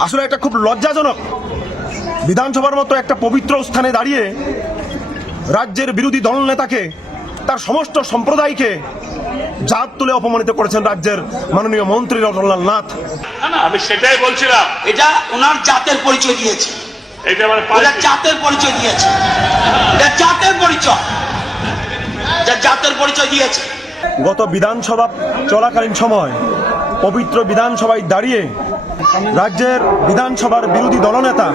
আসলে একটা খুব লজ্জাজনক বিধানসভার মতো একটা পবিত্র স্থানে দাঁড়িয়ে রাজ্যের বিরোধী দল নেতাকে তার সমস্ত সম্প্রদায়কে জাত তুলে অপমানিত করেছেন রাজ্যের মাননীয় মন্ত্রী রতনলাল নাথ। না আমি সেটাই বলছিলাম। এটা ওনার জাতের পরিচয় দিয়েছে। এটা মানে জাতের পরিচয় দিয়েছে। এটা জাতের পরিচয়। এটা জাতের পরিচয় দিয়েছে। গত বিধানসভা চলাকালীন সময় পবিত্র বিধানসভায় দাঁড়িয়ে রাজ্যের বিধানসভার বিরোধী দলনেতা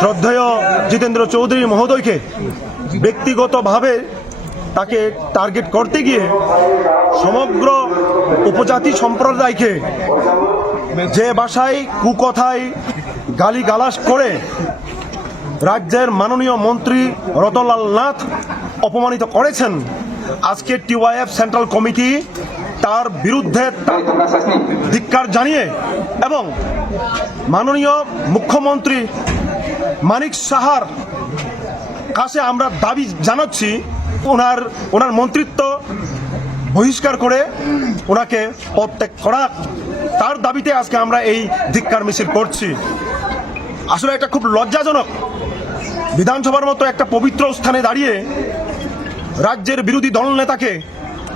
শ্রদ্ধেয় জিতেন্দ্র চৌধুরী মহোদয়কে ব্যক্তিগতভাবে তাকে টার্গেট করতে গিয়ে সমগ্র উপজাতি সম্প্রদায়কে যে ভাষায় কুকথায় গালি গালাস করে রাজ্যের মাননীয় মন্ত্রী রতনলাল নাথ অপমানিত করেছেন, আজকে টিওয়াইএফ সেন্ট্রাল কমিটি তার বিরুদ্ধে ধিক্কার জানিয়ে এবং মাননীয় মুখ্যমন্ত্রী মানিক সাহার কাছে আমরা দাবি জানাচ্ছি, ওনার ওনার মন্ত্রিত্ব বহিষ্কার করে ওনাকে পদত্যাগ করা, তার দাবিতে আজকে আমরা এই ধিক্কার মিছিল করছি। আসলে এটা খুব লজ্জাজনক। বিধানসভার মতো একটা পবিত্র স্থানে দাঁড়িয়ে রাজ্যের বিরোধী দল নেতাকে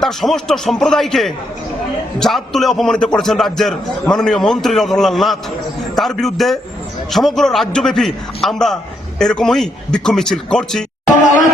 তার সমস্ত সম্প্রদায়কে জাত তুলে অপমানিত করেছেন রাজ্যের মাননীয় মন্ত্রী রতনলাল নাথ। তার বিরুদ্ধে সমগ্র রাজ্যব্যাপী আমরা এরকমই বিক্ষোভ মিছিল করছি। Tolongan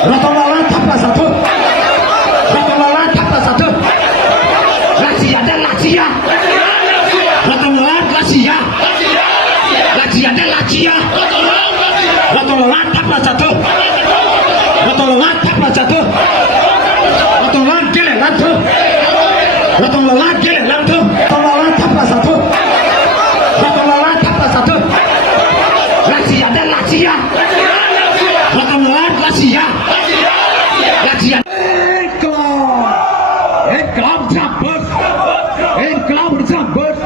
Ratonala tambah satu. Ratonala tambah satu. Lazia dan Lazia. Ratonala Lazia. Lazia dan Lazia. Ratonala tambah satu. Ratonala tambah satu. Ratonala gelelan tuh. Ratonala gelelan tuh. Ratonala tambah satu. Ratonala tambah satu. Lazia dan Lazia. Ratonala Razia! Razia! Inkılap! Inkılap Jambers! Inkılap Jambers!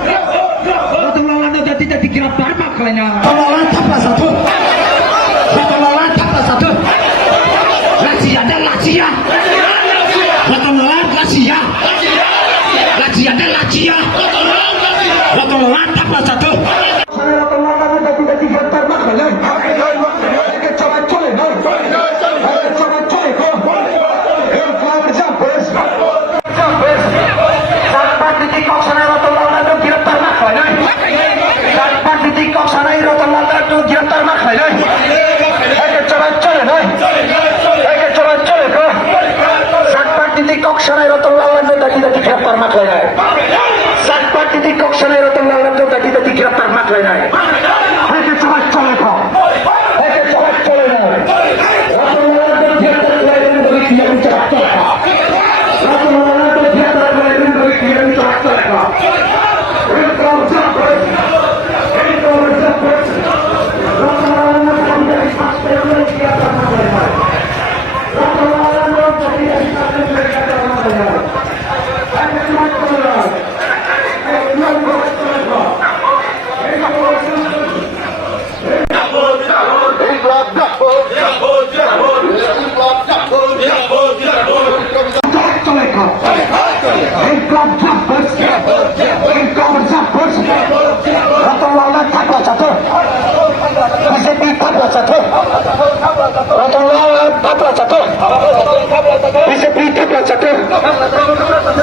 Untuk lawan udah tidak dikira Dharma kalinya. Pengelolaan tambah satu. Pengelolaan tambah satu. Razia dan Razia. Pengelolaan Razia. Razia dan Razia. Pengelolaan tambah satu. কক্সনায় Ratanlal দাঁড়িয়ে দাঁড়িয়ে গ্রেপ্তার মাঠে যায় সাত পার্টিতে কক্সনায় রতনলাল দাঁড়িয়ে BJP থাকবা চাতো রতনলাল থাকবা চাতো বিজেপি থাকবা চাতো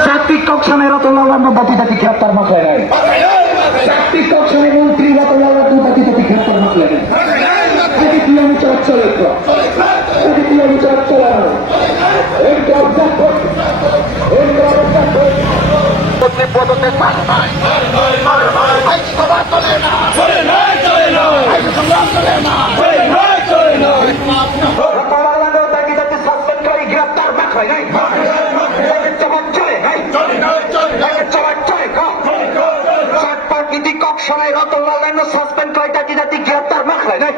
জাতি কক্ষণে রতনলাল দাদি দাদি গ্রেপ্তার মাথায় নেয় জাতি কক্ষণে মন্ত্রী রতনলাল দাদি দাদি গ্রেপ্তার মাথায় নেয় এটি কিলোমিটার চলে এটি কিলোমিটার চলে ইনকাম জাম্পার্স ইনকাম জাম্পার্স পদত্যাগ গ্রেপ্তার রতন লাল সাসপেন্ড করে জাতি জাতি গ্রেপ্তার মাখলে নাই